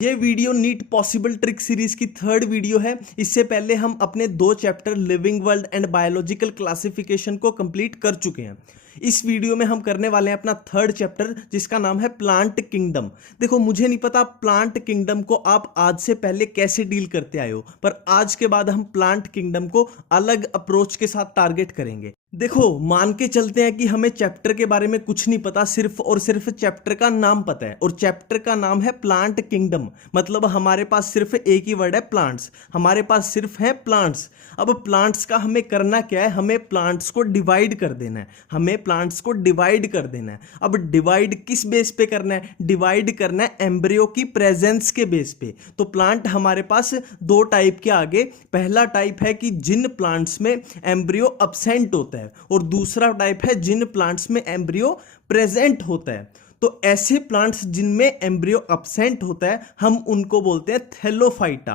ये video NEET possible trick series की third video है। इससे पहले हम अपने 2 chapter living world and biological classification को कंप्लीट कर चुके हैं। इस वीडियो में हम करने वाले हैं अपना थर्ड चैप्टर जिसका नाम है प्लांट किंगडम। देखो, मुझे नहीं पता प्लांट किंगडम को आप आज से पहले कैसे डील करते आए हो, पर आज के बाद हम प्लांट किंगडम को अलग अप्रोच के साथ टारगेट करेंगे। देखो, मान के चलते हैं कि हमें चैप्टर के बारे में कुछ नहीं पता, सिर्फ और सिर्फ चैप्टर का नाम पता है और चैप्टर का नाम है प्लांट किंगडम। मतलब हमारे पास सिर्फ एक ही वर्ड है प्लांट्स, हमारे पास सिर्फ है प्लांट्स। अब प्लांट्स का हमें करना क्या है, हमें प्लांट्स को डिवाइड कर देना है, हमें प्लांट्स को डिवाइड कर देना है। अब डिवाइड किस बेस पे करना है, डिवाइड करना है एम्ब्रियो की प्रेजेंस के बेस पे। तो प्लांट हमारे पास 2 टाइप के आगे, पहला टाइप है कि जिन प्लांट्स में एम्ब्रियो अब्सेंट होता है और दूसरा टाइप है जिन प्लांट्स में एम्ब्रियो प्रेजेंट होता है। तो ऐसे प्लांट्स जिनमें एम्ब्रियो अब्सेंट होता है हम उनको बोलते हैं थैलोफाइटा,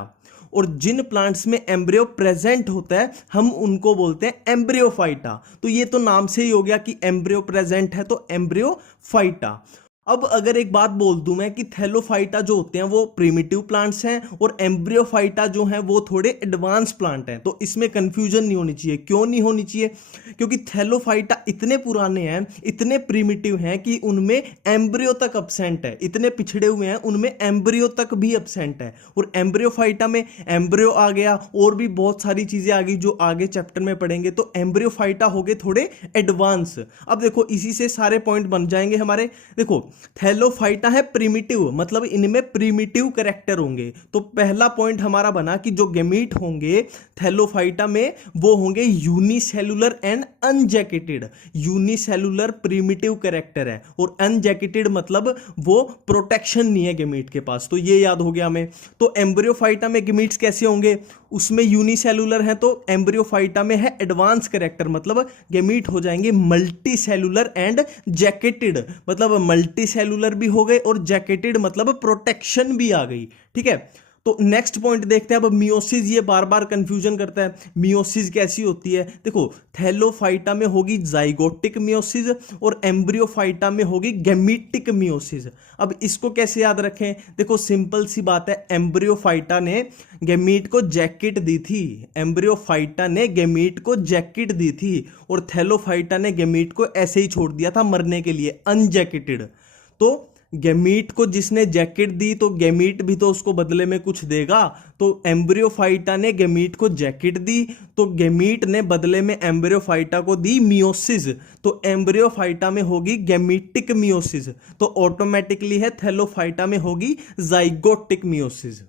और जिन प्लांट्स में एम्ब्रियो प्रेजेंट होता है हम उनको बोलते हैं एम्ब्रियोफाइटा। तो ये तो नाम से ही हो गया कि एम्ब्रियो प्रेजेंट है तो एम्ब्रियोफाइटा। अब अगर एक बात बोल दूं मैं कि थैलोफाइटा जो होते हैं वो प्रिमिटिव प्लांट्स हैं और एम्ब्रियोफाइटा जो हैं वो थोड़े एडवांस प्लांट हैं, तो इसमें कंफ्यूजन नहीं होनी चाहिए। क्यों नहीं होनी चाहिए? क्योंकि थैलोफाइटा इतने पुराने हैं, इतने प्रिमिटिव हैं कि उनमें एम्ब्रियो तक अब्सेंट है, इतने पिछड़े हुए हैं उनमें एम्ब्रियो तक भी अब्सेंट है। और एम्ब्रियोफाइटा में एम्ब्रियो आ गया और भी बहुत सारी चीजें आ गई जो आगे चैप्टर में पढ़ेंगे, तो एम्ब्रियोफाइटा हो गए थोड़े एडवांस। अब देखो, इसी से सारे पॉइंट बन जाएंगे हमारे। देखो, थैलोफाइटा है प्रिमिटिव, मतलब इनमें प्रिमिटिव कैरेक्टर होंगे। तो पहला पॉइंट हमारा बना कि जो गैमीट होंगे थैलोफाइटा में वो होंगे unicellular and unjacketed. Unicellular primitive character है और अनजैकेटेड मतलब वो प्रोटेक्शन नहीं है गैमीट के पास, तो ये याद हो गया हमें। तो एम्ब्रियोफाइटा में गैमीट्स कैसे होंगे, उसमें यूनिसेलुलर है, तो एम्ब्रियोफाइटा में है एडवांस कैरेक्टर, मतलब गैमीट हो जाएंगे मल्टी सेलुलर एंड जैकेटेड, मतलब मल्टी सेलुलर भी हो गए और जैकेटेड मतलब प्रोटेक्शन भी आ गई। ठीक है, तो नेक्स्ट पॉइंट देखते हैं। अब मियोसिस, ये बार बार कंफ्यूजन करता है, मियोसिस कैसी होती है। देखो, थैलोफाइटा में होगी जाइगोटिक मियोसिस और एम्ब्रियोफाइटा में होगी गैमीटिक मियोसिस। अब इसको कैसे याद रखें, देखो सिंपल सी बात है, एम्ब्रियोफाइटा ने गैमीट को जैकेट दी थी, एम्ब्रियोफाइटा ने गैमीट को जैकेट दी थी और थैलोफाइटा ने गैमीट को ऐसे ही छोड़ दिया था मरने के लिए, अनजैकेटेड। तो गैमीट को जिसने जैकेट दी तो गैमीट भी तो उसको बदले में कुछ देगा। तो एम्ब्रियोफाइटा ने गैमीट को जैकेट दी तो गैमीट ने बदले में एम्ब्रियोफाइटा को दी मियोसिस, तो एम्ब्रियोफाइटा में होगी गैमीटिक मियोसिस, तो ऑटोमेटिकली है थैलोफाइटा में होगी जाइगोटिक मियोसिस।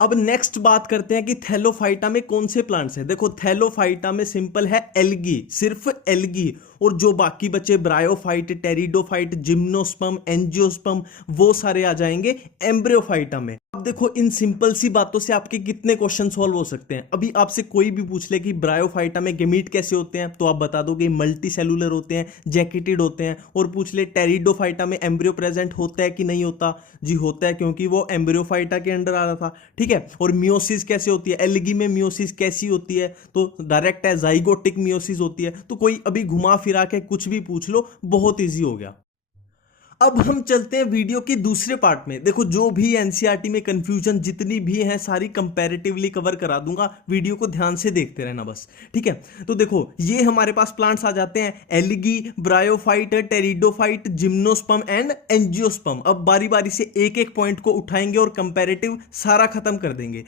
अब नेक्स्ट बात करते हैं कि थैलोफाइटा में कौन से प्लांट्स हैं। देखो, थैलोफाइटा में सिंपल है एल्गी, सिर्फ एल्गी, और जो बाकी बचे ब्रायोफाइट, टेरिडोफाइट, जिम्नोस्पर्म, एंजियोस्पर्म, वो सारे आ जाएंगे एम्ब्रियोफाइटा में। अब देखो, इन सिंपल सी बातों से आपके कितने क्वेश्चन सॉल्व हो सकते हैं। अभी आपसे कोई भी पूछ ले कि ब्रायोफाइटा में गैमीट कैसे होते हैं, तो आप बता दोगे मल्टी सेलुलर होते हैं, जैकेटेड होते हैं। और पूछ ले टेरिडोफाइटा में एम्ब्रियो प्रेजेंट होता है कि नहीं होता, जी होता है, क्योंकि वो एम्ब्रियोफाइटा के अंडर आ रहा था। ठीक है, और मियोसिस कैसे होती है, एल्गी में मियोसिस कैसी होती है, तो डायरेक्ट है जाइगोटिक मियोसिस होती है। तो कोई अभी घुमा फिरा के कुछ भी पूछ लो, बहुत इजी हो गया। अब हम चलते हैं वीडियो के दूसरे पार्ट में। देखो, जो भी एनसीईआरटी में कंफ्यूजन जितनी भी है सारी कंपैरेटिवली कवर करा दूंगा, वीडियो को ध्यान से देखते रहना बस। ठीक है, तो देखो ये हमारे पास प्लांट्स आ जाते हैं, algae, bryophyte, pteridophyte, gymnosperm and angiosperm. अब बारी बारी से एक एक पॉइंट को उठाएंगे और कंपैरेटिव सारा खत्म कर देंगे।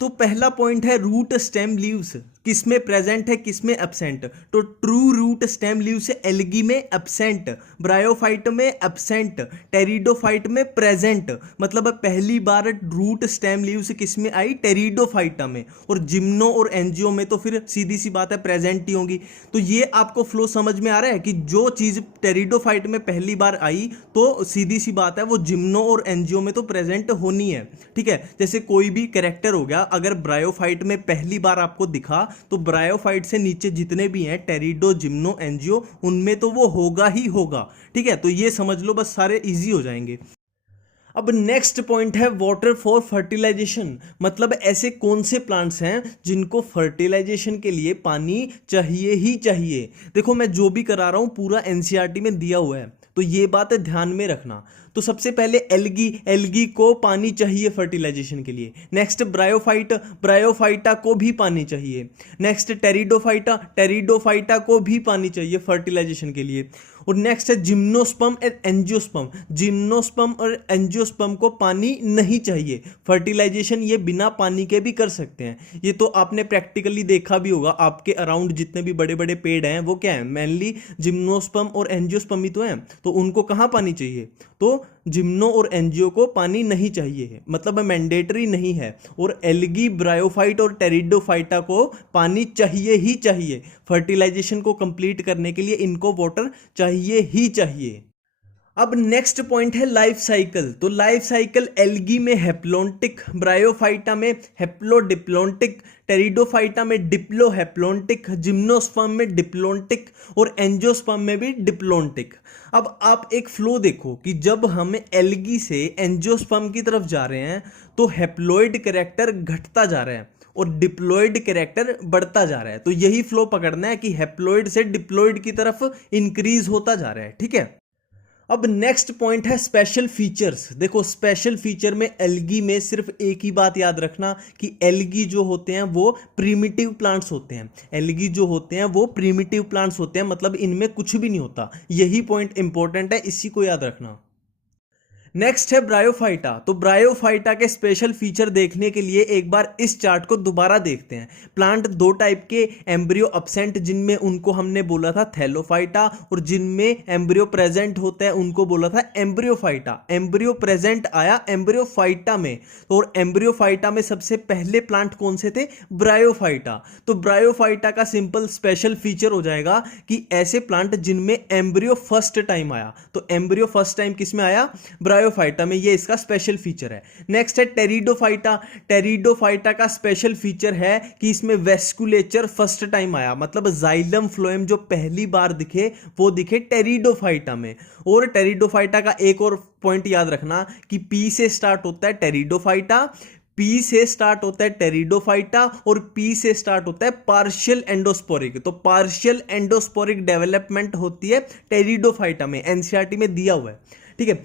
तो पहला पॉइंट है रूट स्टेम लीव्स, किसमें प्रेजेंट है किसमें एब्सेंट। तो true root stem leaves algae में एब्सेंट, ब्रायोफाइट में एब्सेंट, टेरिडोफाइट में प्रेजेंट, मतलब पहली बार रूट स्टेम लीव्स किसमें आई, टेरिडोफाइटा में। और जिम्नो और एंजियो में तो फिर सीधी सी बात है प्रेजेंट ही होंगी। तो ये आपको फ्लो समझ में आ रहा है कि जो चीज टेरिडोफाइट में पहली बार आई तो सीधी सी बात है वो जिम्नो और एंजियो में तो प्रेजेंट होनी है। ठीक है, जैसे कोई भी कैरेक्टर हो गया, अगर ब्रायोफाइट में पहली बार आपको दिखा तो ब्रायोफाइट से नीचे जितने भी हैं टेरिडो, जिम्नो, एंजियो, उनमें तो वो होगा ही होगा। ठीक है, तो ये समझ लो, बस सारे इजी हो जाएंगे। अब नेक्स्ट पॉइंट है वाटर फॉर फर्टिलाइजेशन, मतलब ऐसे कौन से प्लांट्स हैं जिनको फर्टिलाइजेशन के लिए पानी चाहिए ही चाहिए। देखो, मैं जो भी करा रहा हूं पूरा एनसीईआरटी में दिया हुआ है, तो ये बात ध्यान में रखना। तो सबसे पहले एल्गी को पानी चाहिए फर्टिलाइजेशन के लिए। नेक्स्ट ब्रायोफाइटा को भी पानी चाहिए। नेक्स्ट टेरिडोफाइटा को भी पानी चाहिए फर्टिलाइजेशन के लिए। और नेक्स्ट है जिम्नोस्पर्म और एंजियोस्पर्म को पानी नहीं चाहिए फर्टिलाइजेशन, ये बिना पानी के भी कर सकते हैं। ये तो आपने प्रैक्टिकली देखा भी होगा, आपके अराउंड जितने भी बड़े बड़े पेड़ हैं वो क्या है, मेनली जिम्नोस्पर्म और एंजियोस्पर्म ही तो हैं। तो उनको कहाँ पानी चाहिए, तो जिम्नो और एंजियो को पानी नहीं चाहिए, मतलब मैंडेटरी नहीं है। और एल्गी, ब्रायोफाइट और टेरिडोफाइटा को पानी चाहिए ही चाहिए फर्टिलाइजेशन को कंप्लीट करने के लिए, इनको वाटर चाहिए ही चाहिए। अब नेक्स्ट पॉइंट है लाइफ साइकिल। तो लाइफ साइकिल एल्गी में हैप्लोन्टिक, ब्रायोफाइटा में हैप्लोडिप्लोन्टिक, टेरिडोफाइटा में डिप्लोहैप्लोन्टिक, जिम्नोस्पर्म में डिप्लोन्टिक और एंजियोस्पर्म में भी डिप्लोन्टिक। अब आप एक फ्लो देखो कि जब हम एल्गी से एंजियोस्पर्म की तरफ जा रहे हैं तो हैप्लॉइड कैरेक्टर घटता जा रहा है और डिप्लॉइड कैरेक्टर बढ़ता जा रहा है। तो यही फ्लो पकड़ना है कि हैप्लॉइड से डिप्लॉइड की तरफ इंक्रीज होता जा रहा है, ठीक है। अब नेक्स्ट पॉइंट है स्पेशल फीचर्स। देखो स्पेशल फीचर में एल्गी में सिर्फ एक ही बात याद रखना कि एल्गी जो होते हैं वो प्रीमिटिव प्लांट्स होते हैं। एल्गी जो होते हैं वो प्रीमिटिव प्लांट्स होते हैं, मतलब इनमें कुछ भी नहीं होता। यही पॉइंट इंपॉर्टेंट है, इसी को याद रखना। नेक्स्ट है ब्रायोफाइटा। तो ब्रायोफाइटा के स्पेशल फीचर देखने के लिए एक बार इस चार्ट को दोबारा देखते हैं। प्लांट दो टाइप के एम्ब्रियो अब्सेंट, जिनमें उनको हमने बोला था थैलोफाइटा, और जिनमें एम्ब्रियो प्रेजेंट होता है उनको बोला था एम्ब्रियोफाइटा। एम्ब्रियो प्रेजेंट आया एम्ब्रियोफाइटा में, और एम्ब्रियोफाइटा में सबसे पहले प्लांट कौन से थे, ब्रायोफाइटा। तो ब्रायोफाइटा का सिंपल स्पेशल फीचर हो जाएगा कि ऐसे प्लांट जिनमें एम्ब्रियो फर्स्ट टाइम आया। तो एम्ब्रियो फर्स्ट टाइम किसमें आया, ब्रायोफाइटा में, ये इसका स्पेशल फीचर है। नेक्स्ट है टेरिडोफाइटा। टेरिडोफाइटा का स्पेशल फीचर है कि इसमें वेस्कुलेचर फर्स्ट टाइम आया, मतलब जाइलम फ्लोएम जो पहली बार दिखे वो दिखे टेरिडोफाइटा में। और टेरिडोफाइटा का एक और पॉइंट याद रखना कि पी से स्टार्ट होता है टेरिडोफाइटा, पी से स्टार्ट होता है टेरिडोफाइटा, और पी से स्टार्ट होता है पार्शियल एंडोस्पोरिक। तो पार्शियल एंडोस्पोरिक डेवलपमेंट होती है टेरिडोफाइटा में, एनसीईआरटी में दिया हुआ है, ठीक है।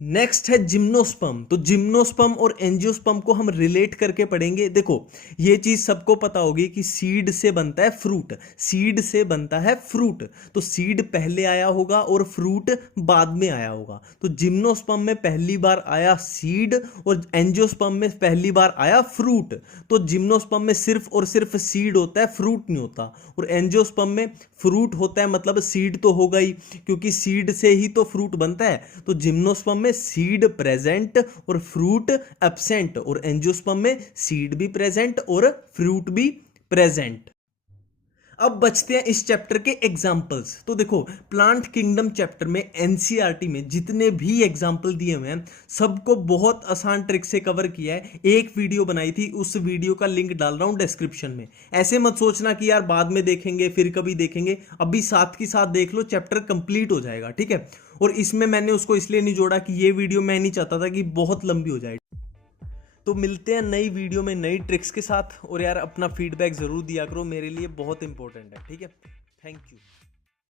नेक्स्ट है जिम्नोस्पर्म। तो जिम्नोस्पर्म और एंजियोस्पर्म को हम रिलेट करके पढ़ेंगे। देखो ये चीज सबको पता होगी कि सीड से बनता है फ्रूट, सीड से बनता है फ्रूट। तो सीड पहले आया होगा और फ्रूट बाद में आया होगा। तो जिम्नोस्पर्म में पहली बार आया सीड और एंजियोस्पर्म में पहली बार आया फ्रूट। तो जिम्नोस्पर्म में सिर्फ और सिर्फ सीड होता है, फ्रूट नहीं होता। और एंजियोस्पर्म में फ्रूट होता है, मतलब सीड तो होगा ही, क्योंकि सीड से ही तो फ्रूट बनता है। तो जिम्नोस्पर्म में सीड प्रेजेंट और फ्रूट एब्सेंट, और एंजियोस्पर्म में सीड भी प्रेजेंट और फ्रूट भी प्रेजेंट। अब बचते हैं इस चैप्टर के एग्जाम्पल्स। तो देखो प्लांट किंगडम चैप्टर में एनसीईआरटी में जितने भी एग्जाम्पल दिए हुए हैं सबको बहुत आसान ट्रिक से कवर किया है। एक वीडियो बनाई थी, उस वीडियो का लिंक डाल रहा हूं डिस्क्रिप्शन में। ऐसे मत सोचना कि यार बाद में देखेंगे फिर कभी देखेंगे, अभी साथ की साथ देख लो, चैप्टर कंप्लीट हो जाएगा, ठीक है। और इसमें मैंने उसको इसलिए नहीं जोड़ा कि ये वीडियो मैं नहीं चाहता था कि बहुत लंबी हो जाए। तो मिलते हैं नई वीडियो में नई ट्रिक्स के साथ, और यार अपना फीडबैक ज़रूर दिया करो, मेरे लिए बहुत इंपॉर्टेंट है, ठीक है। Thank you.